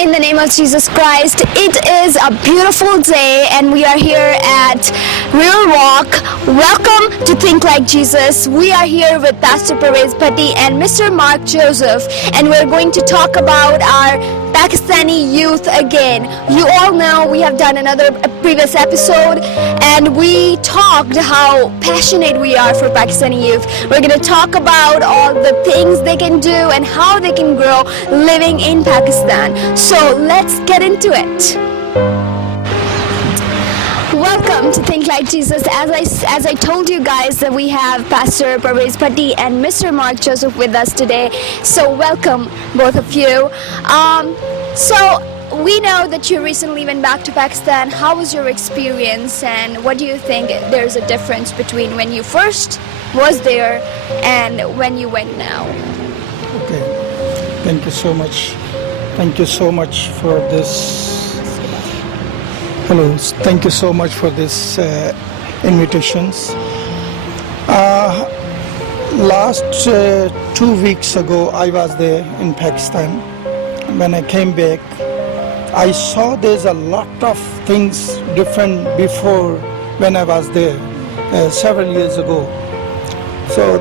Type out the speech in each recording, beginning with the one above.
in the name of Jesus Christ. It is a beautiful day and we are here at River Walk. Welcome to Think Like Jesus. We are here with Pastor Pervez Bhatti and Mr. Mark Joseph, and we're going to talk about our Pakistani youth again. You all know we have done another previous episode and we talked how passionate we are for Pakistani youth. We're going to talk about all the things they can do and how they can grow living in Pakistan. So let's get into it. Welcome to Think Like Jesus. As I told you guys that we have Pastor Pervez Bhatti and Mr. Mark Joseph with us today. So welcome both of you. So we know that you recently went back to Pakistan. How was your experience and what do you think there's a difference between when you first was there and when you went now? Okay, thank you so much. Thank you so much for this. Hello, thank you so much for this invitations. Last 2 weeks ago, I was there in Pakistan. When I came back, I saw there's a lot of things different before when I was there several years ago.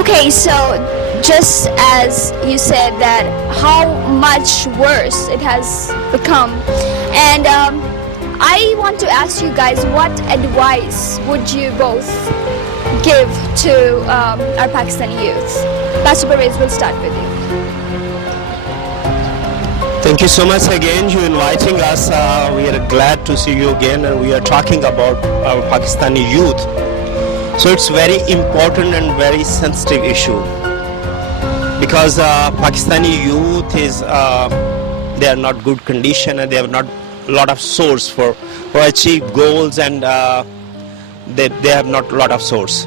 Okay, so just as you said that how much worse it has become, and I want to ask you guys, what advice would you both give to our Pakistani youth? Pastor Pervez, we'll start with you. Thank you so much again, you inviting us. We are glad to see you again, and we are talking about our Pakistani youth. So it's very important and very sensitive issue because Pakistani youth they are not good condition and they have not a lot of source for achieve goals, and they have not a lot of source.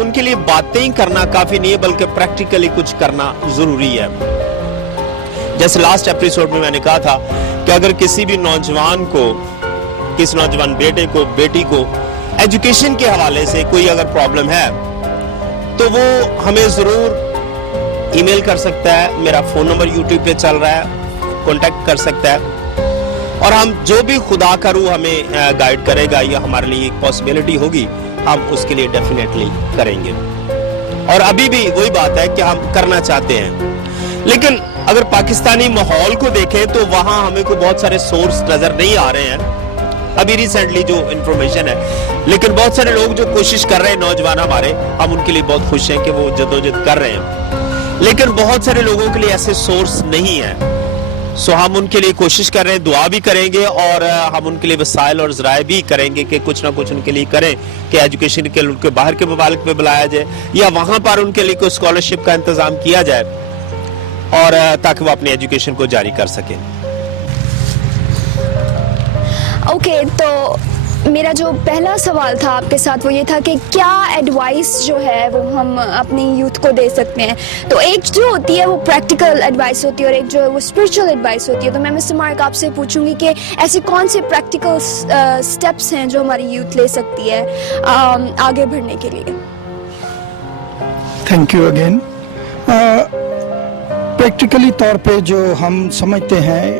ان کے لیے باتیں ہی کرنا کافی نہیں ہے بلکہ practically کچھ کرنا ضروری ہے. جیسے لاسٹ ایپیسوڈ میں نے کہا تھا کہ اگر کسی بھی نوجوان کو, کسی نوجوان بیٹے کو, بیٹی کو ایجوکیشن کے حوالے سے کوئی اگر پرابلم ہے تو وہ ہمیں ضرور ای میل کر سکتا ہے. میرا فون نمبر یوٹیوب پہ چل رہا ہے, کانٹیکٹ کر سکتا ہے, اور ہم جو بھی خدا کا روح ہمیں گائیڈ کرے گا یا ہمارے لیے ایک پاسبلٹی ہوگی ہم اس کے لیے ڈیفینیٹلی کریں گے. اور ابھی بھی وہی بات ہے کہ ہم کرنا چاہتے ہیں, لیکن اگر پاکستانی ماحول کو دیکھیں تو وہاں ہمیں کو بہت سارے سورس نظر نہیں آ رہے ہیں ابھی ریسنٹلی جو انفارمیشن ہے, لیکن بہت سارے لوگ جو کوشش کر رہے ہیں نوجوان ہمارے, ہم ان کے لیے بہت خوش ہیں کہ وہ جدوجہد کر رہے ہیں, لیکن بہت سارے لوگوں کے لیے ایسے سورس نہیں ہیں. سو ہم ان کے لیے کوشش کر رہے ہیں, دعا بھی کریں گے اور ہم ان کے لیے وسائل اور ذرائع بھی کریں گے کہ کچھ نہ کچھ ان کے لیے کریں کہ ایجوکیشن کے ان کے باہر کے ممالک میں بلایا جائے یا وہاں پر ان کے لیے کوئی اسکالرشپ کا انتظام کیا جائے اور تاکہ وہ اپنی ایجوکیشن کو جاری کر سکیں. اوکے, تو میرا جو پہلا سوال تھا آپ کے ساتھ وہ یہ تھا کہ کیا ایڈوائس جو ہے وہ ہم اپنی یوتھ کو دے سکتے ہیں. تو ایک جو ہوتی ہے وہ پریکٹیکل ایڈوائس ہوتی ہے اور ایک جو ہے وہ اسپرچل ایڈوائس ہوتی ہے. تو میں مسٹر مارک آپ سے پوچھوں گی کہ ایسے کون سے پریکٹیکل اسٹیپس ہیں جو ہماری یوتھ لے سکتی ہے آگے بڑھنے کے لیے. Thank you again. پریکٹیکلی طور پہ جو ہم سمجھتے ہیں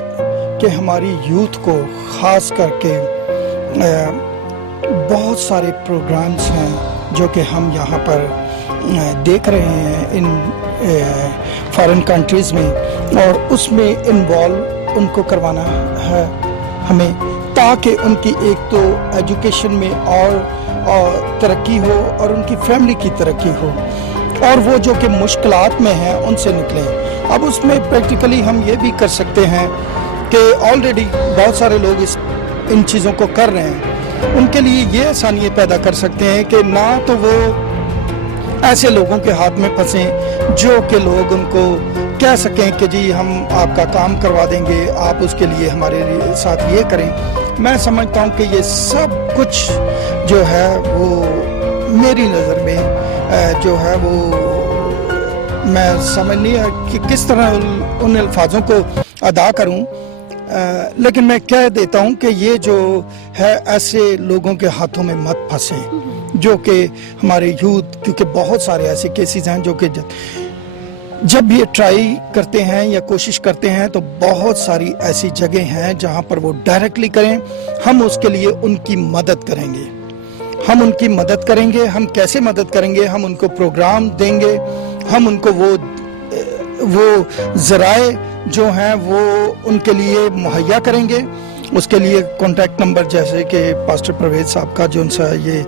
کہ ہماری یوتھ کو خاص کر کے بہت سارے پروگرامز ہیں جو کہ ہم یہاں پر دیکھ رہے ہیں ان فارن کنٹریز میں, اور اس میں انوالو ان کو کروانا ہے ہمیں تاکہ ان کی ایک تو ایجوکیشن میں اور ترقی ہو اور ان کی فیملی کی ترقی ہو اور وہ جو کہ مشکلات میں ہیں ان سے نکلیں. اب اس میں پریکٹیکلی ہم یہ بھی کر سکتے ہیں کہ آلریڈی بہت سارے لوگ ان چیزوں کو کر رہے ہیں, ان کے لیے یہ آسانی پیدا کر سکتے ہیں کہ نہ تو وہ ایسے لوگوں کے ہاتھ میں پھنسیں جو کہ لوگ ان کو کہہ سکیں کہ جی ہم آپ کا کام کروا دیں گے, آپ اس کے لیے ہمارے ساتھ یہ کریں. میں سمجھتا ہوں کہ یہ سب کچھ جو ہے وہ میری نظر میں جو ہے وہ میں سمجھ نہیں ہے کہ کس طرح ان الفاظوں کو ادا کروں, لیکن میں کہہ دیتا ہوں کہ یہ جو ہے ایسے لوگوں کے ہاتھوں میں مت پھنسیں جو کہ ہمارے یوتھ, کیونکہ بہت سارے ایسے کیسز ہیں جو کہ جب یہ ٹرائی کرتے ہیں یا کوشش کرتے ہیں تو بہت ساری ایسی جگہیں ہیں جہاں پر وہ ڈائریکٹلی کریں. ہم اس کے لیے ان کی مدد کریں گے, ہم ان کی مدد کریں گے. ہم کیسے مدد کریں گے؟ ہم ان کو پروگرام دیں گے, ہم ان کو وہ ذرائع جو ہیں وہ ان کے لیے مہیا کریں گے. اس کے لیے کانٹیکٹ نمبر جیسے کہ پاسٹر پرویز صاحب کا جو ان سے یہ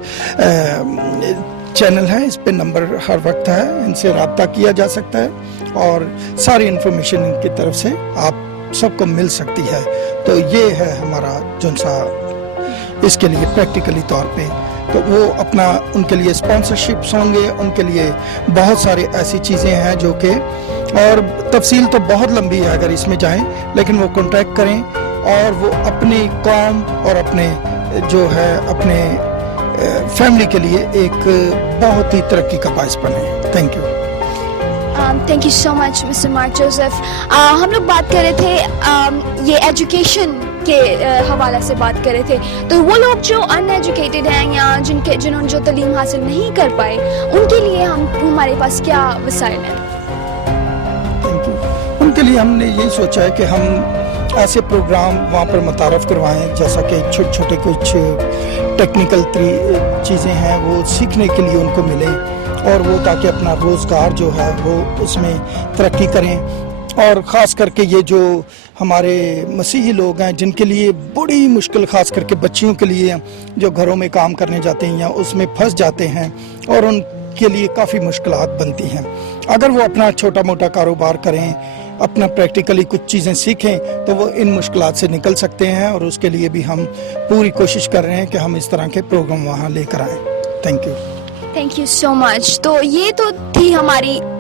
چینل ہے, اس پہ نمبر ہر وقت ہے, ان سے رابطہ کیا جا سکتا ہے اور ساری انفارمیشن ان کی طرف سے آپ سب کو مل سکتی ہے. تو یہ ہے ہمارا جن سا اس کے لیے پریکٹیکلی طور پہ. تو وہ اپنا ان کے لیے اسپانسرشپس ہوں گے, ان کے لیے بہت سارے ایسی چیزیں ہیں جو کہ, اور تفصیل تو بہت لمبی ہے اگر اس میں جائیں, لیکن وہ کانٹیکٹ کریں اور وہ اپنی قوم اور اپنے جو ہے اپنے فیملی کے لیے ایک بہت ہی ترقی کا باعث بنے. Thank you. Thank you so much mister Mark Joseph. ہم لوگ بات کر رہے تھے یہ ایجوکیشن کے حوالے سے بات کر رہے تھے, تو وہ لوگ جو ان ایجوکیٹڈ ہیں یا جنہوں نے جو تعلیم حاصل نہیں کر پائے, ان کے لیے ہمارے پاس کیا وسائل ہیں؟ Thank you. ان کے لیے ہم نے یہی سوچا ہے کہ ہم ایسے پروگرام وہاں پر متعارف کروائیں, جیسا کہ چھوٹے چھوٹے کچھ ٹیکنیکل چیزیں ہیں وہ سیکھنے کے لیے ان کو ملے, اور وہ تاکہ اپنا روزگار جو ہے وہ اس میں ترقی کریں. اور خاص کر کے یہ جو ہمارے مسیحی لوگ ہیں جن کے لیے بڑی مشکل, خاص کر کے بچیوں کے لیے جو گھروں میں کام کرنے جاتے ہیں یا اس میں پھنس جاتے ہیں اور ان کے لیے کافی مشکلات بنتی ہیں, اگر وہ اپنا چھوٹا موٹا کاروبار کریں, اپنا پریکٹیکلی کچھ چیزیں سیکھیں تو وہ ان مشکلات سے نکل سکتے ہیں. اور اس کے لیے بھی ہم پوری کوشش کر رہے ہیں کہ ہم اس طرح کے پروگرام وہاں لے کر آئیں. Thank you. Thank you so much. تو یہ تو تھی ہماری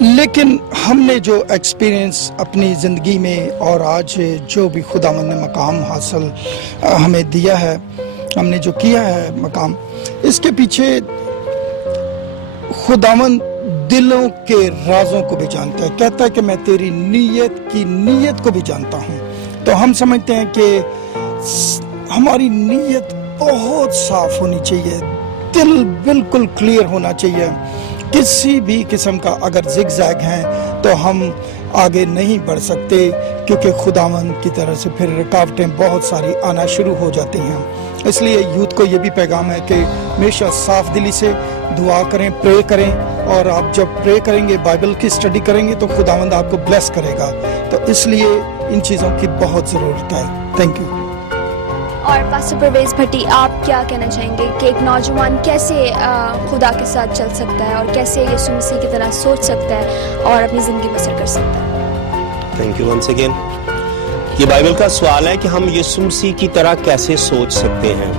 لیکن ہم نے جو ایکسپیرینس اپنی زندگی میں اور آج جو بھی خداوند نے مقام حاصل ہمیں دیا ہے، ہم نے جو کیا ہے مقام، اس کے پیچھے خداوند دلوں کے رازوں کو بھی جانتا ہے. کہتا ہے کہ میں تیری نیت کی نیت کو بھی جانتا ہوں. تو ہم سمجھتے ہیں کہ ہماری نیت بہت صاف ہونی چاہیے، دل بالکل کلیئر ہونا چاہیے. کسی بھی قسم کا اگر زگ زیگ ہیں تو ہم آگے نہیں بڑھ سکتے، کیونکہ خداوند کی طرف سے پھر رکاوٹیں بہت ساری آنا شروع ہو جاتی ہیں. اس لیے یوتھ کو یہ بھی پیغام ہے کہ ہمیشہ صاف دلی سے دعا کریں، پرے کریں، اور آپ جب پرے کریں گے، بائبل کی اسٹڈی کریں گے تو خداوند آپ کو بلیس کرے گا. تو اس لیے ان چیزوں کی بہت ضرورت ہے. Thank you. اور پاسٹر پرویز بھٹی، آپ کیا کہنا چاہیں گے کہ ایک نوجوان کیسے خدا کے ساتھ چل سکتا ہے اور کیسے یسوع مسیح کی طرح سوچ سکتا ہے اور اپنی زندگی بسر کر سکتا ہے؟ Thank you once again. یہ بائبل کا سوال ہے کہ ہم یسوع مسیح کی طرح کیسے سوچ سکتے ہیں.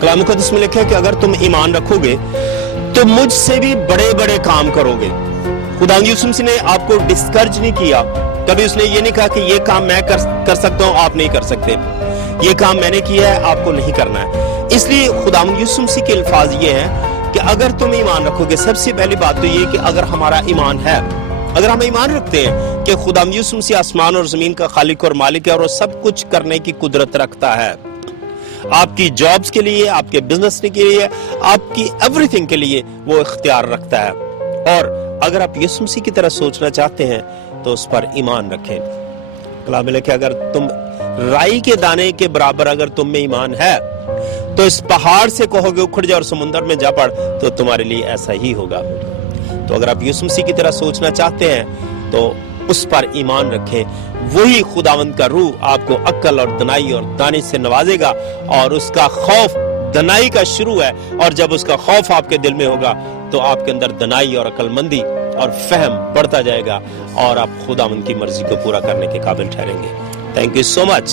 کلام مقدس میں لکھا ہے کہ اگر تم ایمان رکھو گے تو مجھ سے بھی بڑے بڑے کام کرو گے. خدا یسوع مسیح نے آپ کو ڈسکرج نہیں کیا. کبھی اس نے یہ نہیں کہا کہ یہ کام میں کر سکتا ہوں، آپ نہیں کر سکتے. یہ کام میں نے کیا ہے، آپ کو نہیں کرنا ہے. اس لیے خدا یسوع مسیح کے الفاظ یہ ہیں کہ اگر تم ایمان رکھو گے، سب سے پہلی بات تو یہ کہ اگر ہمارا ایمان ہے، اگر ہم ایمان رکھتے ہیں کہ خدا یسوع مسیح آسمان اور زمین کا خالق اور مالک ہے اور وہ سب کچھ کرنے کی قدرت رکھتا ہے، آپ کی جابز کے لیے، آپ کے بزنس کے لیے، آپ کی ایوری تھنگ کے لیے وہ اختیار رکھتا ہے. اور اگر آپ یسوع مسیح کی طرح سوچنا چاہتے ہیں تو اس پر ایمان رکھیں. کلام میں لکھا ہے اگر تم رائی کے دانے کے برابر اگر تم میں ایمان ہے تو اس پہاڑ سے کہو گے اکھڑ جا اور سمندر میں جا پڑ، تو تمہارے لیے ایسا ہی ہوگا. تو اگر آپ یسوع مسیح کی طرح سوچنا چاہتے ہیں تو اس پر ایمان رکھیں. وہی خداوند کا روح آپ کو عقل اور دانائی اور دانش سے نوازے گا، اور اس کا خوف دانائی کا شروع ہے، اور جب اس کا خوف آپ کے دل میں ہوگا تو آپ کے اندر دانائی اور عقل مندی اور فہم بڑھتا جائے گا، اور آپ خداوند کی مرضی کو پورا کرنے کے قابل ٹھہریں گے. Thank you so much.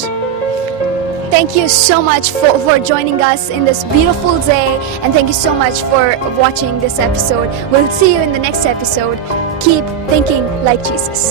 Thank you so much for joining us in this beautiful day, and thank you so much for watching this episode. We'll see you in the next episode. Keep thinking like Jesus.